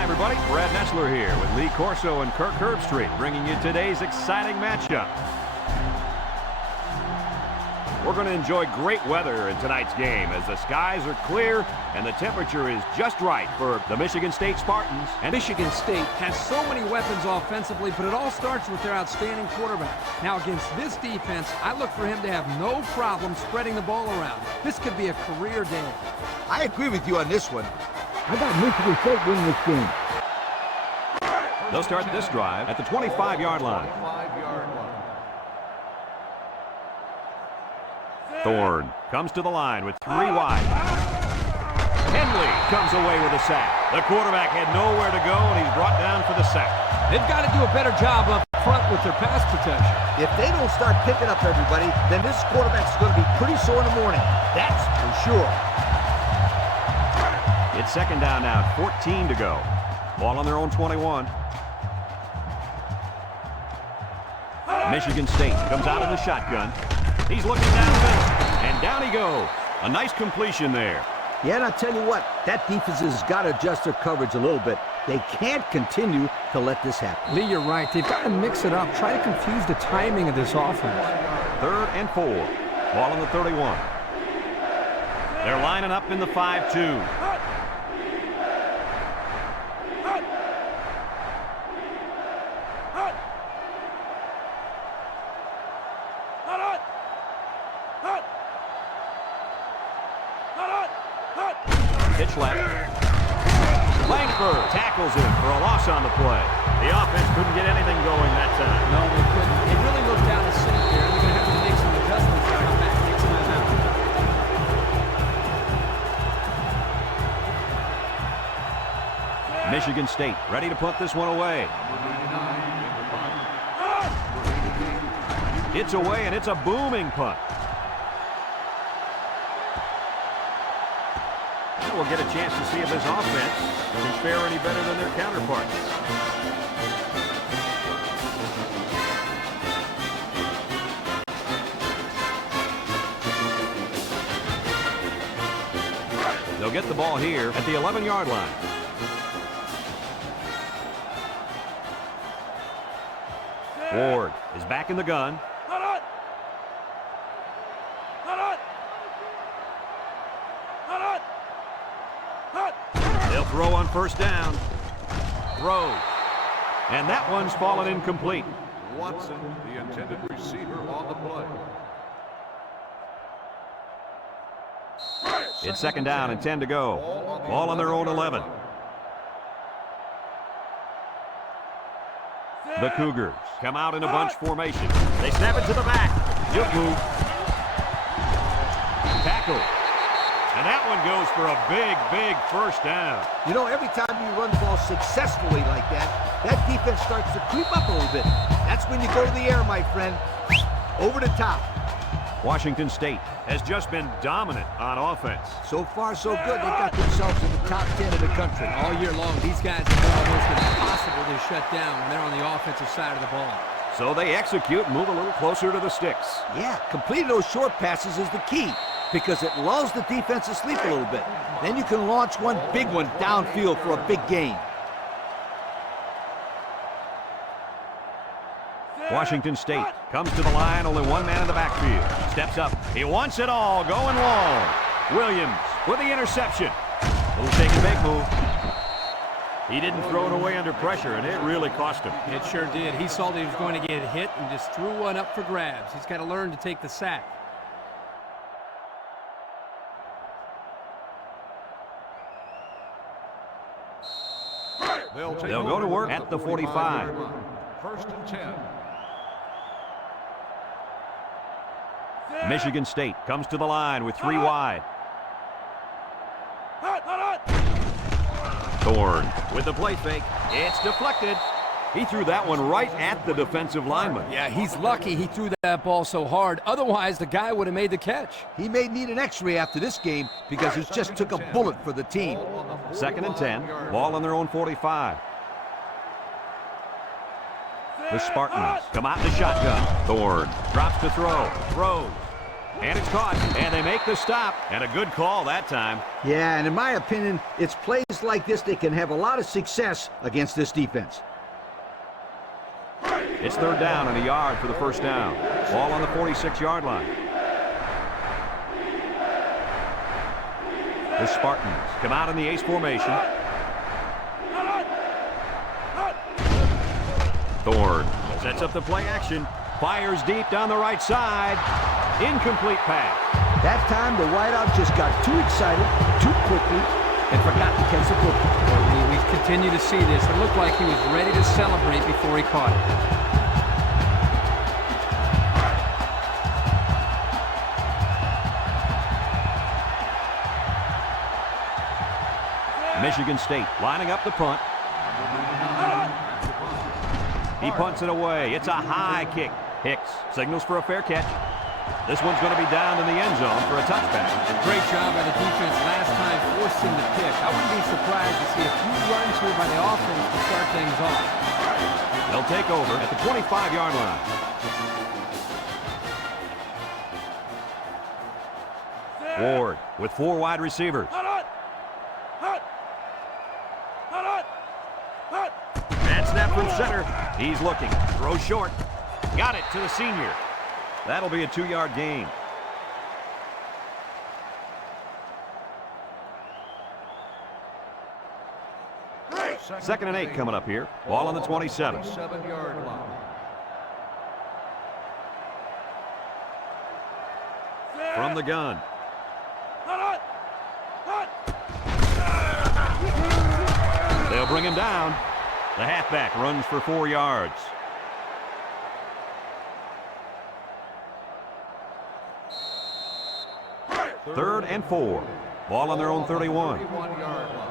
Hi, everybody. Brad Nessler here with Lee Corso and Kirk Herbstreit, bringing you today's exciting matchup. We're going to enjoy great weather in tonight's game as the skies are clear and the temperature is just right for the Michigan State Spartans. And Michigan State has so many weapons offensively, but it all starts with their outstanding quarterback. Now, against this defense, I look for him to have no problem spreading the ball around. This could be a career day. I agree with you on this one. I got Michigan State winning this game. They'll start this drive at the 25-yard line. Thorne comes to the line with 3 wide. Henley comes away with a sack. The quarterback had nowhere to go, and he's brought down for the sack. They've got to do a better job up front with their pass protection. If they don't start picking up everybody, then this quarterback's going to be pretty sore in the morning. That's for sure. It's second down now, 14 to go. Ball on their own 21. Michigan State comes out of the shotgun. He's looking downfield, and down he goes. A nice completion there. Yeah, and I'll tell you what, that defense has got to adjust their coverage a little bit. They can't continue to let this happen. Lee, you're right. They've got to mix it up. Try to confuse the timing of this offense. 3rd and 4. Ball on the 31. They're lining up in the 5-2. Pitch left. Langford tackles him for a loss on the play. The offense couldn't get anything going that time. No, they couldn't. They really looked down the sink there. They're going to have to make some adjustments to come back next time out. Michigan State ready to punt this one away. It's away, and it's a booming punt. We'll get a chance to see if this offense can fare any better than their counterparts. They'll get the ball here at the 11-yard line. Ward is back in the gun. They'll throw on first down. Throws. And that one's fallen incomplete. Watson, the intended receiver on the play. It's second down and 10 to go. Ball on their own 11. The Cougars come out in a bunch formation. They snap it to the back. Good move. Tackle. And that one goes for a big, big first down. You know, every time you run the ball successfully like that, that defense starts to creep up a little bit. That's when you go to the air, my friend. Over the top. Washington State has just been dominant on offense. So far, so good. They got themselves in the top 10 of the country. All year long, these guys have been almost impossible to shut down when they're on the offensive side of the ball. So they execute and move a little closer to the sticks. Yeah, completing those short passes is the key, because it lulls the defense to sleep a little bit. Then you can launch one big one downfield for a big gain. Washington State comes to the line, only one man in the backfield. Steps up, he wants it all, going long. Williams with the interception. Little take and bake move. He didn't throw it away under pressure, and it really cost him. It sure did. He saw that he was going to get hit and just threw one up for grabs. He's got to learn to take the sack. They'll go to work at the 45. 1st and 10. Michigan State comes to the line with 3 wide. Thorne with the play fake. It's deflected. He threw that one right at the defensive lineman. Yeah, he's lucky he threw that ball so hard. Otherwise, the guy would have made the catch. He may need an x-ray after this game because it just took a bullet for the team. 2nd and 10. Ball on their own 45. The Spartans come out in the shotgun. Thorne drops to throw. Throws. And it's caught. And they make the stop. And a good call that time. Yeah, and in my opinion, it's plays like this that can have a lot of success against this defense. It's third down and a yard for the first down. Ball on the 46-yard line. The Spartans come out in the ace formation. Thorne sets up the play action. Fires deep down the right side. Incomplete pass. That time, the wideout just got too excited, too quickly, and forgot to catch the football. We continue to see this. It looked like he was ready to celebrate before he caught it. Michigan State lining up the punt. He punts it away. It's a high kick. Hicks signals for a fair catch. This one's going to be down in the end zone for a touchback. Great job by the defense last time forcing the pick. I wouldn't be surprised to see a few runs here by the offense to start things off. They'll take over at the 25-yard line. Ward with 4 wide receivers. And snap from center. He's looking. Throw short. Got it to the senior. That'll be a 2-yard gain. Second and 8 coming up here. Ball on the 27. 7-yard line. From the gun. They'll bring him down. The halfback runs for 4 yards. Third and 4. Ball on their own 31. 31-yard line.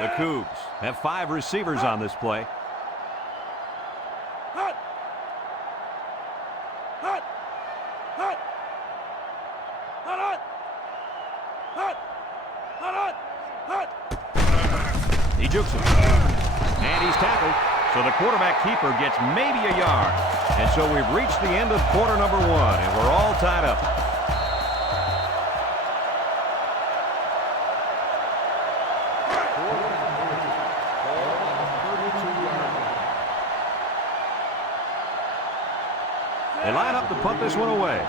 The Cougs have 5 receivers on this play. He jukes him. And he's tackled. So the quarterback keeper gets maybe a yard. And so we've reached the end of quarter number 1, and we're all tied up. They line up to punt this one away.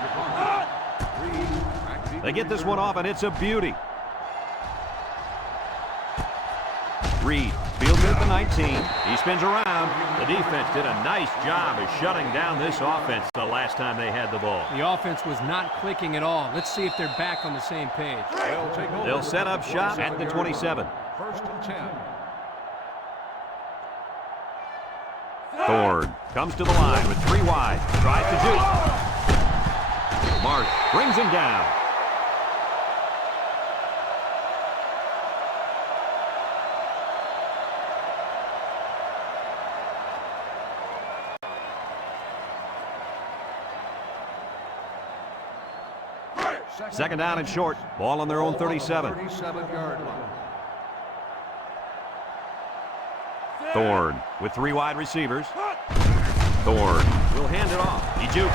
They get this one off, and it's a beauty. Reed fields it at the 19. He spins around. The defense did a nice job of shutting down this offense the last time they had the ball. The offense was not clicking at all. Let's see if they're back on the same page. They'll set up shop at the 27. First and 10. Thorne comes to the line with 3 wide. Tries to juke. Marsh brings him down. Second down and short. Ball on their own 37. 37-yard line. Thorne with 3 wide receivers. Thorne will hand it off. He jukes.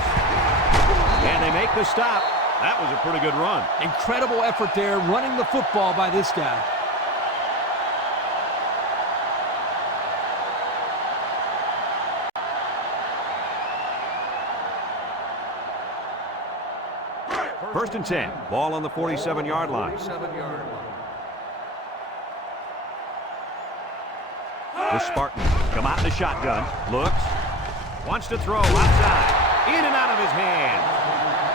And they make the stop. That was a pretty good run. Incredible effort there running the football by this guy. First and 10. Ball on the 47-yard line. 47-yard line. The Spartans come out in the shotgun. Looks. Wants to throw outside. In and out of his hands.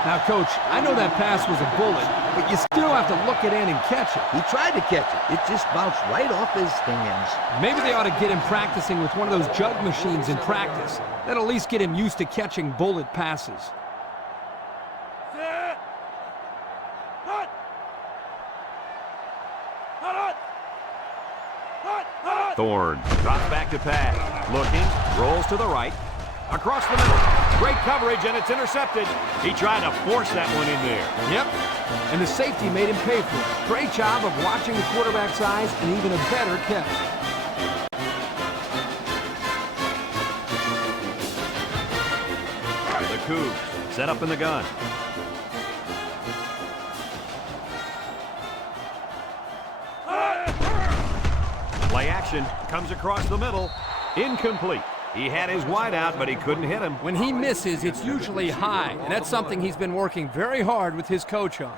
Now, Coach, I know that pass was a bullet, but you still have to look it in and catch it. He tried to catch it. It just bounced right off his hands. Maybe they ought to get him practicing with one of those jug machines in practice. That'll at least get him used to catching bullet passes. Thorne drops back to pass. Looking. Rolls to the right. Across the middle. Great coverage, and it's intercepted. He tried to force that one in there. Yep. And the safety made him pay for it. Great job of watching the quarterback's eyes and even a better catch. The Cougs set up in the gun. Play action comes across the middle. Incomplete. He had his wide out, but he couldn't hit him. When he misses, it's usually high, and that's something he's been working very hard with his coach on.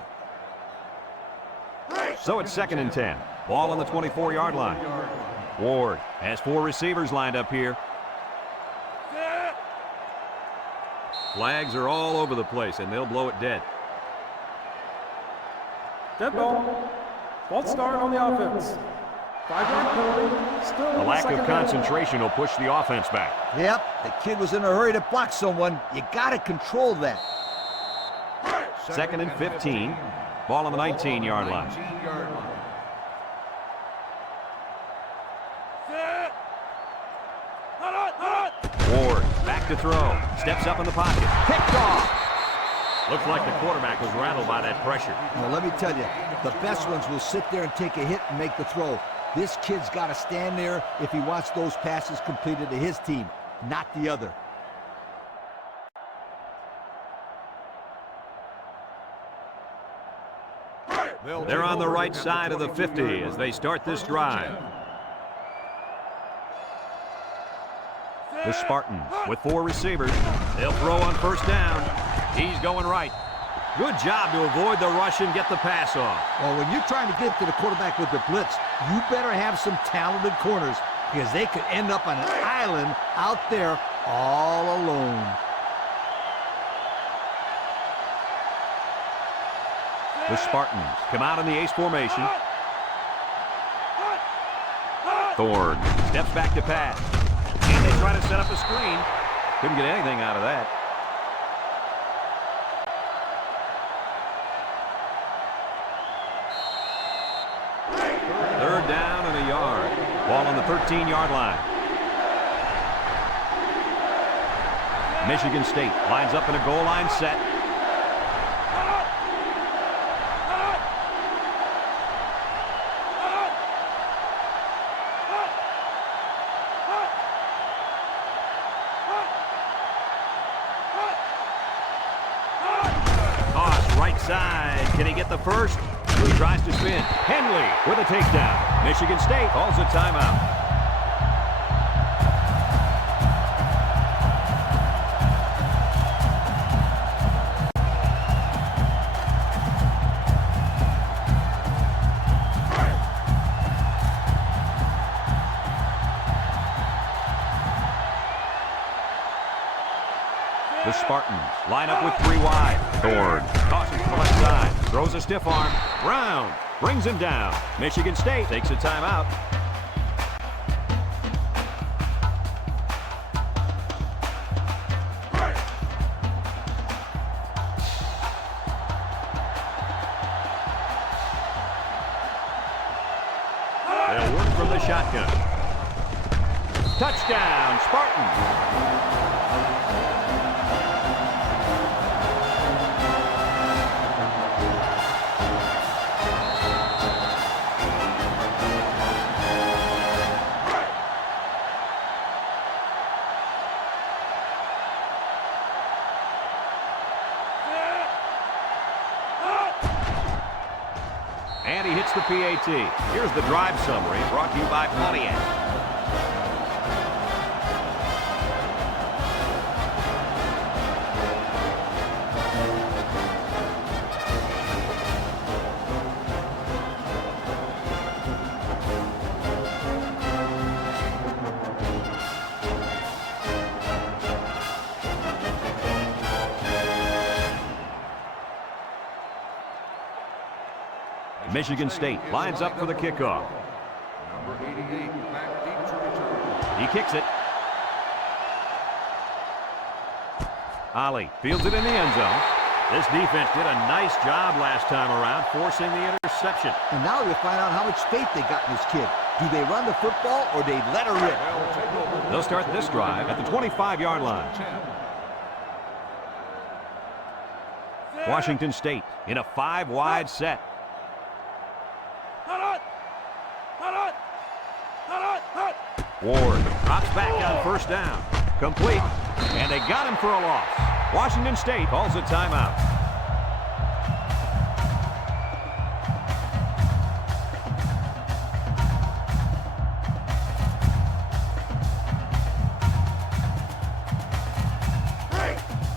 So it's 2nd and 10. Ball on the 24-yard line. Ward has 4 receivers lined up here. Flags are all over the place, and they'll blow it dead. Dead ball. False start on the offense. 5-yard penalty. Still A lack of second down. concentration will push the offense back. Yep, the kid was in a hurry to block someone. You got to control that. 2nd and 15. Ball on the 19-yard line. 19-yard line. Ward back to throw. Steps up in the pocket. Picked off. Looks like the quarterback was rattled by that pressure. Well, let me tell you, the best ones will sit there and take a hit and make the throw. This kid's got to stand there if he wants those passes completed to his team, not the other. They're on the right side of the 50 as they start this drive. The Spartans with 4 receivers. They'll throw on 1st down. He's going right. Good job to avoid the rush and get the pass off. Well, when you're trying to get to the quarterback with the blitz, you better have some talented corners because they could end up on an island out there all alone. The Spartans come out in the ace formation. Thorne steps back to pass. And they try to set up a screen. Couldn't get anything out of that. Third down and a yard. Ball on the 13-yard line. Michigan State lines up in a goal line set. Side. Can he get the first? He tries to spin. Henley with a takedown. Michigan State calls a timeout. The Spartans line up with 3 wide. Thorne tosses to the left side. Throws a stiff arm. Brown brings him down. Michigan State takes a timeout. They'll work from the shotgun. Touchdown, Spartans. And he hits the PAT. Here's the drive summary brought to you by Pontiac. Michigan State lines up for the kickoff. Number 88, back deep to return. He kicks it. Ali fields it in the end zone. This defense did a nice job last time around, forcing the interception. And now you find out how much faith they got in this kid. Do they run the football or they let her rip? They'll take over. They'll start this drive at the 25-yard line. 10. Washington State in a 5-wide set. Ward drops back on 1st down. Complete. And they got him for a loss. Washington State calls a timeout.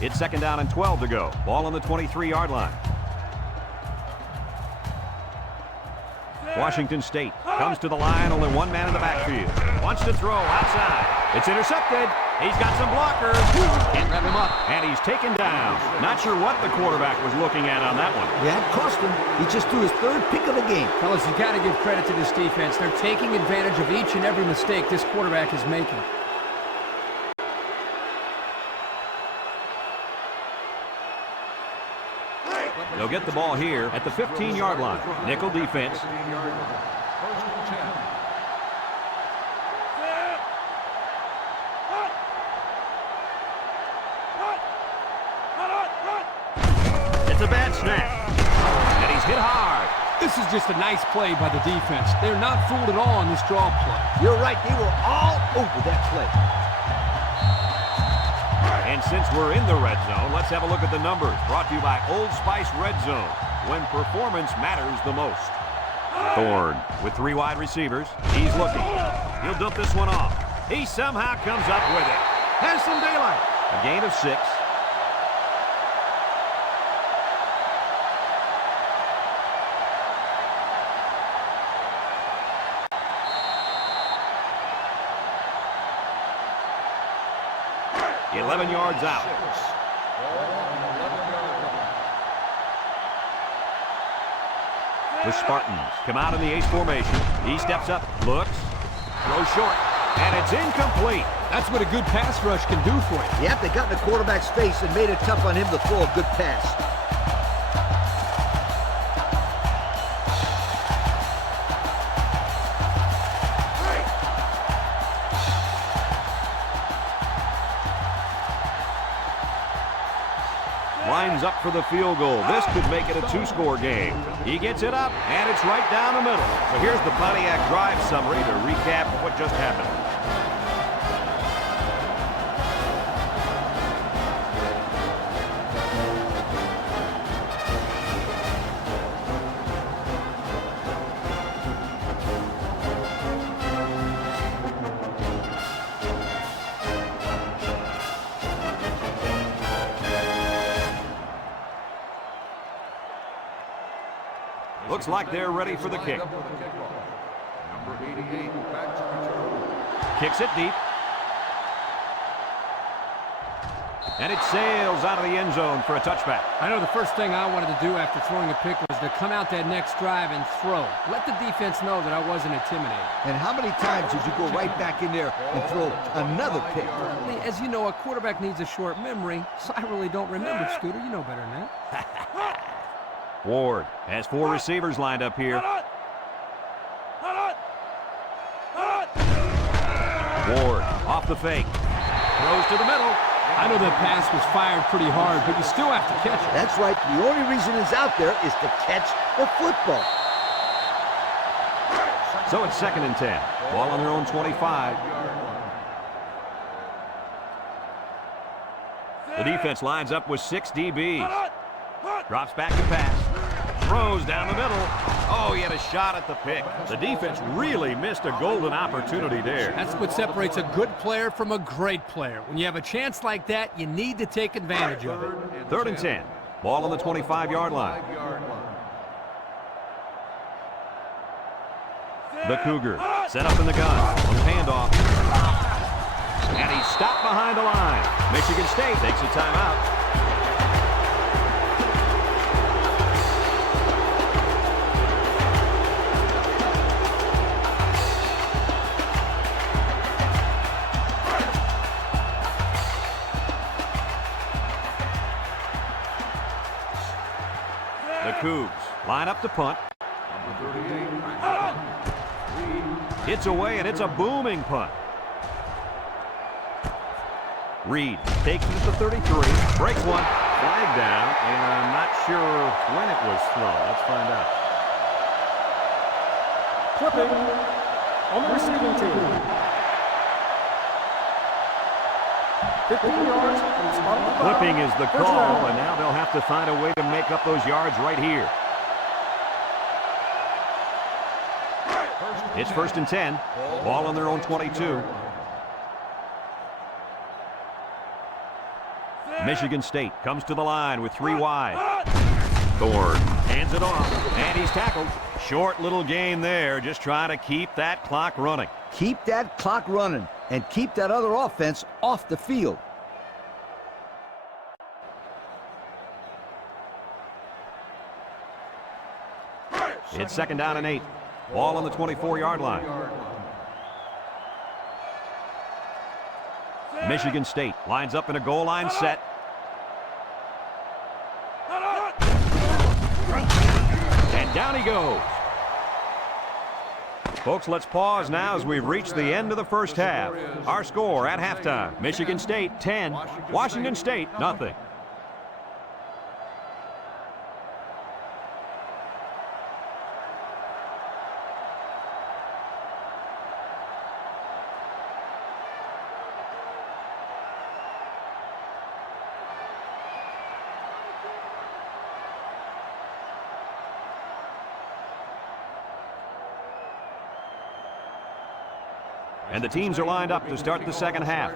It's second down and 12 to go. Ball on the 23-yard line. Washington State comes to the line, only one man in the backfield. Wants to throw outside. It's intercepted. He's got some blockers. Can't wrap him up. And he's taken down. Not sure what the quarterback was looking at on that one. Yeah, it cost him. He just threw his third pick of the game. Fellas, you got to give credit to this defense. They're taking advantage of each and every mistake this quarterback is making. They'll get the ball here at the 15-yard line. Nickel defense. First and 10. It's a bad snap. And he's hit hard. This is just a nice play by the defense. They're not fooled at all on this draw play. You're right. They were all over that play. And since we're in the red zone, let's have a look at the numbers. Brought to you by Old Spice Red Zone, when performance matters the most. Thorne with three wide receivers. He's looking. He'll dump this one off. He somehow comes up with it. Has some daylight. A gain of 6. Eleven yards out. The Spartans come out in the ace formation. He steps up, looks, throws short, and it's incomplete. That's what a good pass rush can do for you. Yep, they got in the quarterback's face and made it tough on him to throw a good pass. Lines up for the field goal. This could make it a 2-score game. He gets it up, and it's right down the middle. So here's the Pontiac drive summary to recap what just happened. Looks like they're ready for the kick. Number 88 back to return. Kicks it deep. And it sails out of the end zone for a touchback. I know the first thing I wanted to do after throwing a pick was to come out that next drive and throw. Let the defense know that I wasn't intimidated. And how many times did you go right back in there and throw another pick? As you know, a quarterback needs a short memory, so I really don't remember, Scooter. You know better than that. Ward has 4 receivers lined up here. Ward off the fake. Throws to the middle. I know that pass was fired pretty hard, but you still have to catch it. That's right. The only reason he's out there is to catch the football. So it's second and 10. Ball on their own 25. The defense lines up with 6 DBs. Drops back to pass. Throws down the middle. Oh, he had a shot at the pick. The defense really missed a golden opportunity there. That's what separates a good player from a great player. When you have a chance like that, you need to take advantage of it. Third and 10. Ball on the 25-yard line. The Cougar set up in the gun on the handoff. And he's stopped behind the line. Michigan State takes a timeout. The Cougs line up to punt. It's away, and it's a booming punt. Reed takes it at the 33, breaks one, flag down, and I'm not sure when it was thrown. Let's find out. Flipping on the receiving team. 15 yards from the spot on the bottom. Flipping is the First call, down. and now they'll have to find a way to make up those yards right here. It's 1st and 10. Ball on their own 22. Michigan State comes to the line with 3 wide. Thorne hands it off, and he's tackled. Short little gain there, just trying to keep that clock running. Keep that clock running and keep that other offense off the field. It's 2nd down and 8. Ball on the 24-yard line. Michigan State lines up in a goal line set. And down he goes. Folks, let's pause now as we've reached the end of the first half. Our score at halftime, Michigan State 10, Washington State nothing. And the teams are lined up to start the second half.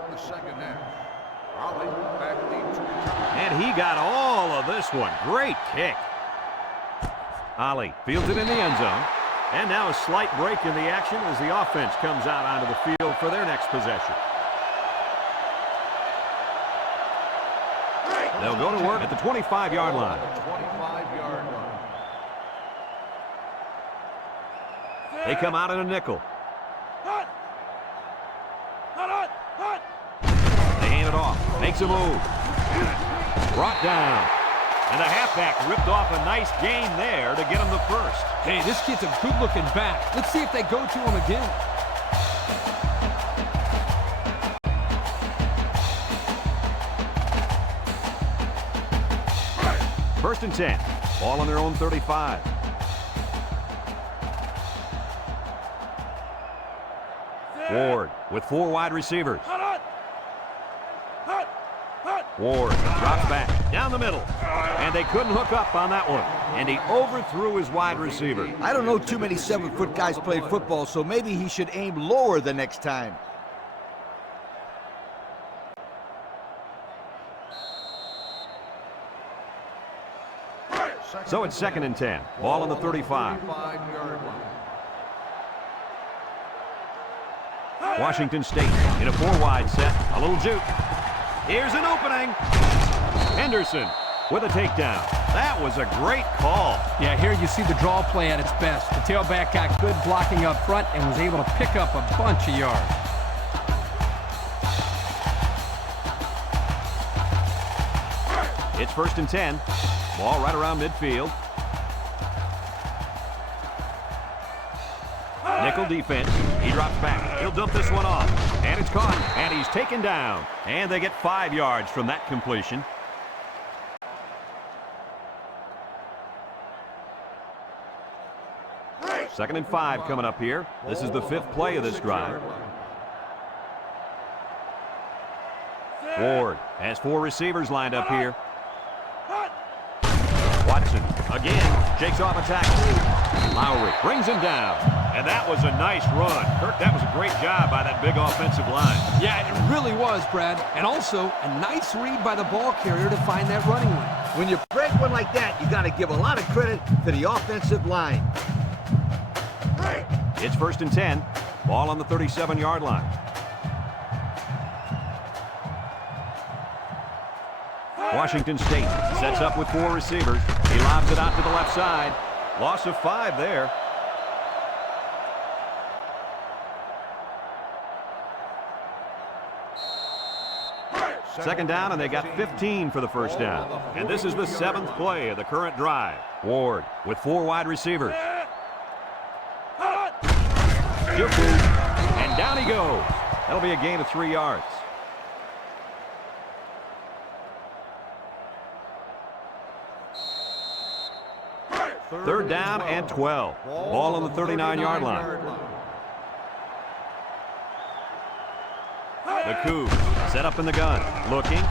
And he got all of this one. Great kick. Ali fields it in the end zone. And now a slight break in the action as the offense comes out onto the field for their next possession. They'll go to work at the 25-yard line. They come out in a nickel. They hand it off. Makes a move. Brought down. And the halfback ripped off a nice gain there to get him the first. Hey, this kid's a good-looking back. Let's see if they go to him again. First and 10. Ball on their own 35. Ward with 4 wide receivers. Ward drops back down the middle. And they couldn't hook up on that one. And he overthrew his wide receiver. I don't know too many 7-foot guys play football, so maybe he should aim lower the next time. So it's 2nd and 10. Ball on the 35. Washington State in a 4-wide set. A little juke. Here's an opening. Henderson with a takedown. That was a great call. Yeah, here you see the draw play at its best. The tailback got good blocking up front and was able to pick up a bunch of yards. It's 1st and 10. Ball right around midfield. Nickel defense. He drops back. He'll dump this one off. And it's caught. And he's taken down. And they get 5 yards from that completion. Second and 5 coming up here. This is the 5th play of this drive. Ward has 4 receivers lined up here. Watson again shakes off a tackle. Lowry brings him down. And that was a nice run. Kirk, that was a great job by that big offensive line. Yeah, it really was, Brad. And also a nice read by the ball carrier to find that running lane. When you break one like that, you got to give a lot of credit to the offensive line. It's 1st and 10. Ball on the 37-yard line. Washington State sets up with 4 receivers. He lobs it out to the left side. Loss of 5 there. Second down, and they got 15 for the first down. And this is the 7th play of the current drive. Ward with 4 wide receivers. And down he goes. That'll be a gain of 3 yards. Third down and 12. Ball on the 39-yard line. The Cougs set up in the gun. Looking.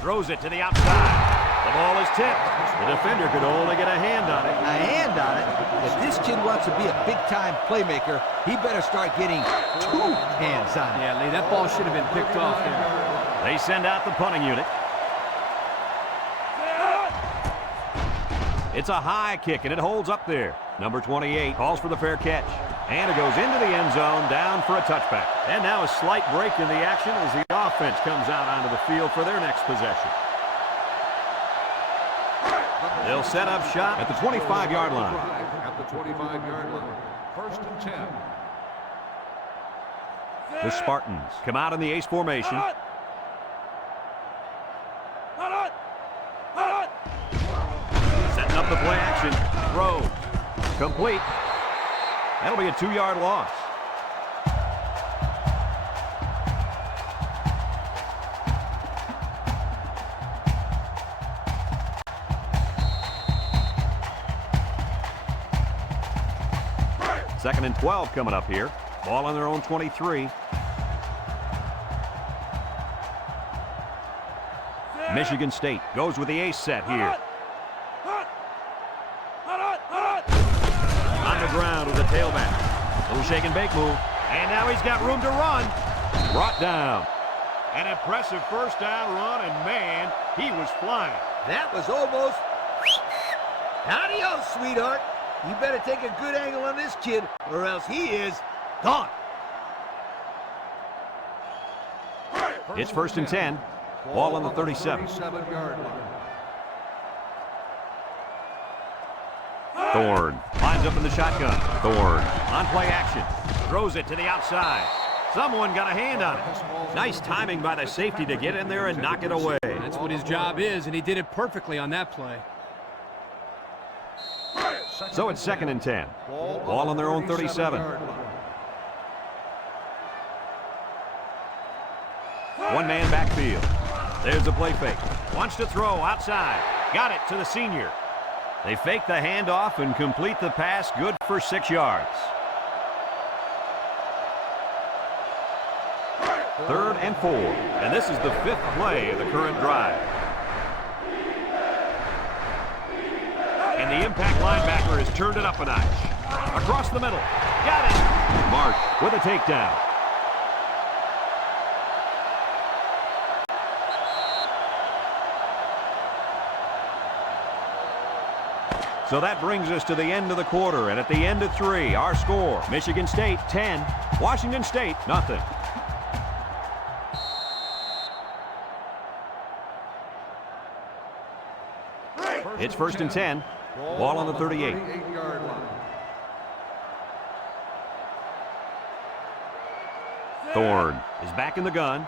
Throws it to the outside. The ball is tipped. The defender could only get a hand on it. A hand on it? If this kid wants to be a big-time playmaker, he better start getting 2 hands on it. Yeah, Lee, that ball should have been picked off there. They send out the punting unit. It's a high kick, and it holds up there. Number 28 calls for the fair catch. And it goes into the end zone, down for a touchback. And now a slight break in the action as the offense comes out onto the field for their next possession. They'll set up shop at the 25-yard line. At the 25-yard line. 1st and 10. The Spartans come out in the ace formation. Setting up the play action. Throws. Complete. That'll be a 2-yard loss. Second and 12 coming up here. Ball on their own 23. Michigan State goes with the ace set here. On the ground with the tailback. Little shake and bake move. And now he's got room to run. Brought down. An impressive first down run, and man, he was flying. That was almost... Adios, sweetheart. You better take a good angle on this kid, or else he is gone. It's 1st and 10. Ball on the 37. 37-yard line. Thorne lines up in the shotgun. Thorne on play action. Throws it to the outside. Someone got a hand on it. Nice timing by the safety to get in there and knock it away. That's what his job is, and he did it perfectly on that play. So it's 2nd and 10. Ball on their own 37. One-man backfield. There's the play fake. Wants to throw outside. Got it to the senior. They fake the handoff and complete the pass. Good for 6 yards. 3rd and 4. And this is the 5th play of the current drive. And the impact linebacker has turned it up a notch. Across the middle. Got it. Marsh with a takedown. So that brings us to the end of the quarter. And at the end of 3, our score, Michigan State 10, Washington State nothing. It's 1st and 10. Ball on the 38. 38-yard line. Thorne is back in the gun.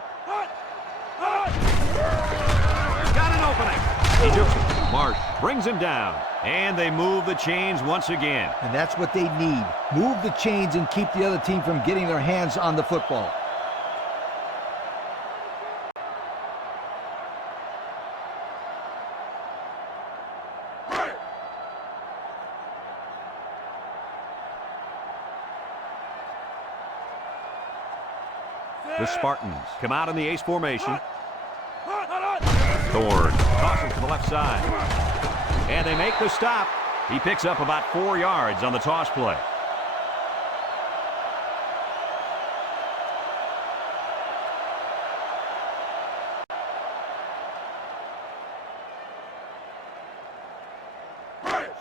Got an opening. He jukes it. Marsh brings him down. And they move the chains once again. And that's what they need. Move the chains and keep the other team from getting their hands on the football. The Spartans come out in the ace formation. Thorne tosses to the left side. And they make the stop. He picks up about 4 yards on the toss play.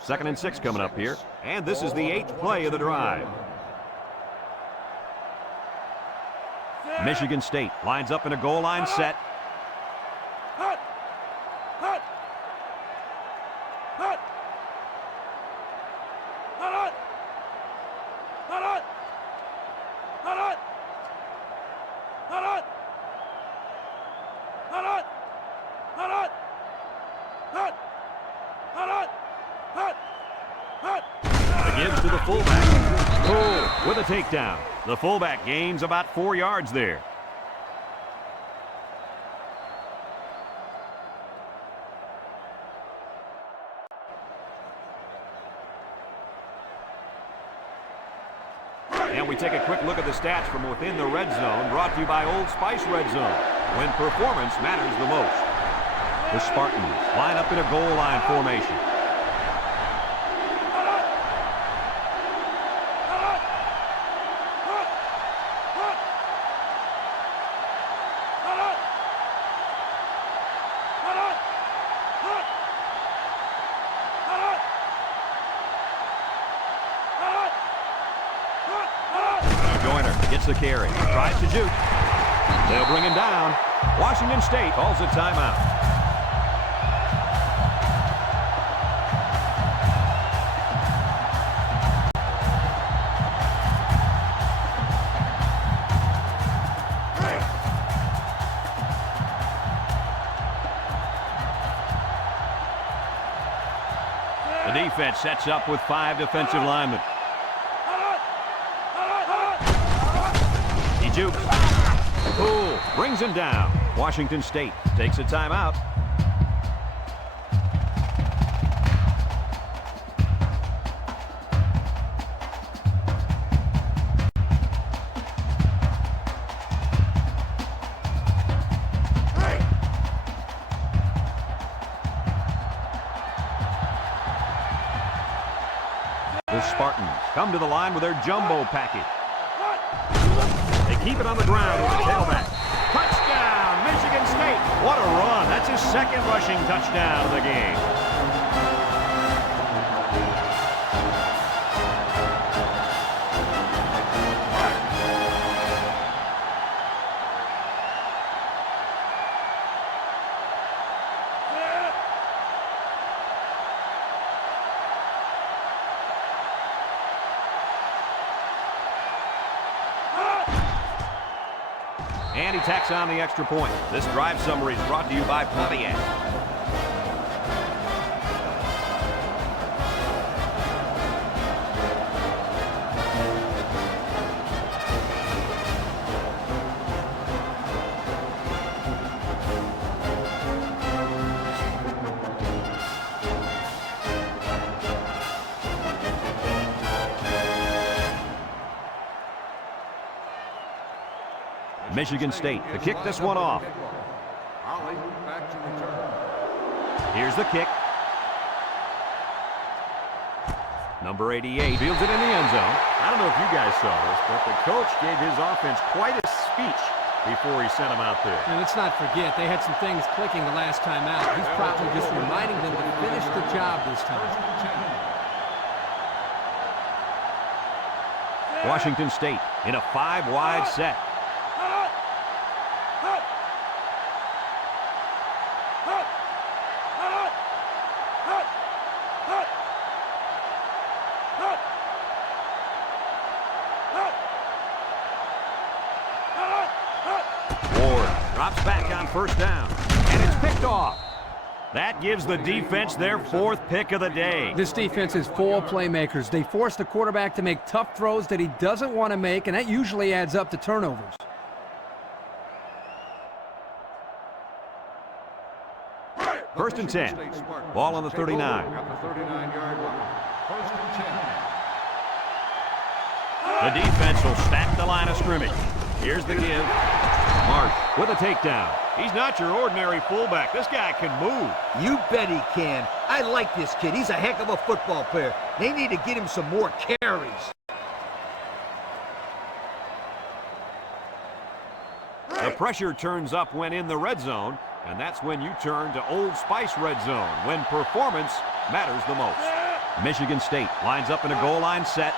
Second and 6 coming up here. And this is the 8th play of the drive. Michigan State lines up in a goal line set. Gives to the fullback. Cole with a takedown. The fullback gains about 4 yards there. And we take a quick look at the stats from within the red zone, brought to you by Old Spice Red Zone, when performance matters the most. The Spartans line up in a goal line formation. Gets the carry, tries to juke. They'll bring him down. Washington State calls a timeout. The defense sets up with 5 defensive linemen. Jukes. Poole brings him down. Washington State takes a timeout. The Spartans come to the line with their jumbo package. Keep it on the ground with the tailback. Touchdown, Michigan State. What a run. That's his second rushing touchdown of the game. And he tacks on the extra point. This drive summary is brought to you by Pontiac. Michigan State to kick this one off. Here's the kick. Number 88 fields it in the end zone. I don't know if you guys saw this, but the coach gave his offense quite a speech before he sent them out there. And let's not forget, they had some things clicking the last time out. He's probably just reminding them to finish the job this time. Washington State in a 5-wide set. Drops back on first down, and it's picked off. That gives the defense their 4th pick of the day. This defense is full of playmakers. They force the quarterback to make tough throws that he doesn't want to make, and that usually adds up to turnovers. First and 10. Ball on the 39. At the 39-yard line. First and 10. The defense will stack the line of scrimmage. Here's the give. Marsh with a takedown. He's not your ordinary fullback. This guy can move. You bet he can. I like this kid. He's a heck of a football player. They need to get him some more carries. The pressure turns up when in the red zone, and that's when you turn to Old Spice Red Zone, when performance matters the most. Michigan State lines up in a goal line set.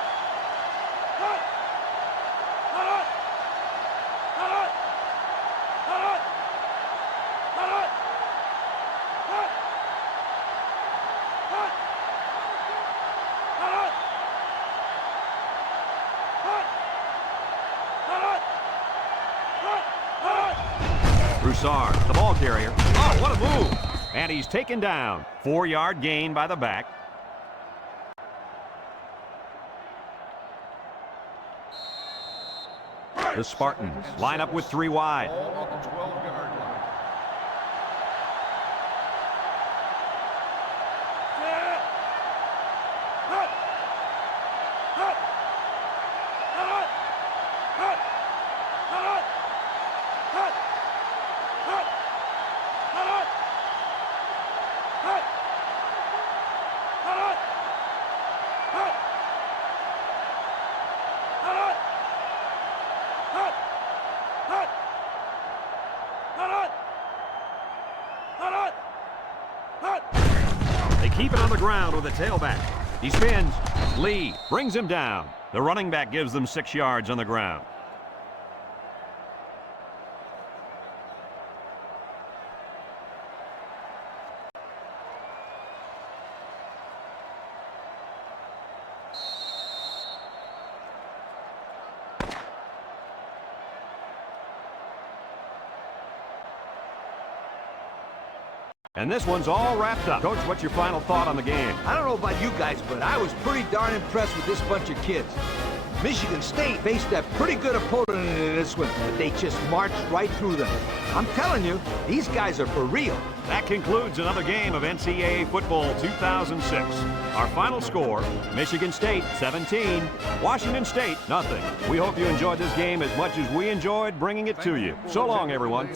Broussard, the ball carrier. Oh, what a move. And he's taken down. 4-yard gain by the back. The Spartans line up with 3 wide. Ball on the 12-yard line. keep it on the ground with the tailback. He spins. Lee brings him down. The running back gives them 6 yards on the ground. And this one's all wrapped up. Coach, what's your final thought on the game? I don't know about you guys, but I was pretty darn impressed with this bunch of kids. Michigan State faced a pretty good opponent in this one, but they just marched right through them. I'm telling you, these guys are for real. That concludes another game of NCAA Football 2006. Our final score, Michigan State 17, Washington State nothing. We hope you enjoyed this game as much as we enjoyed bringing it to you. So long, everyone.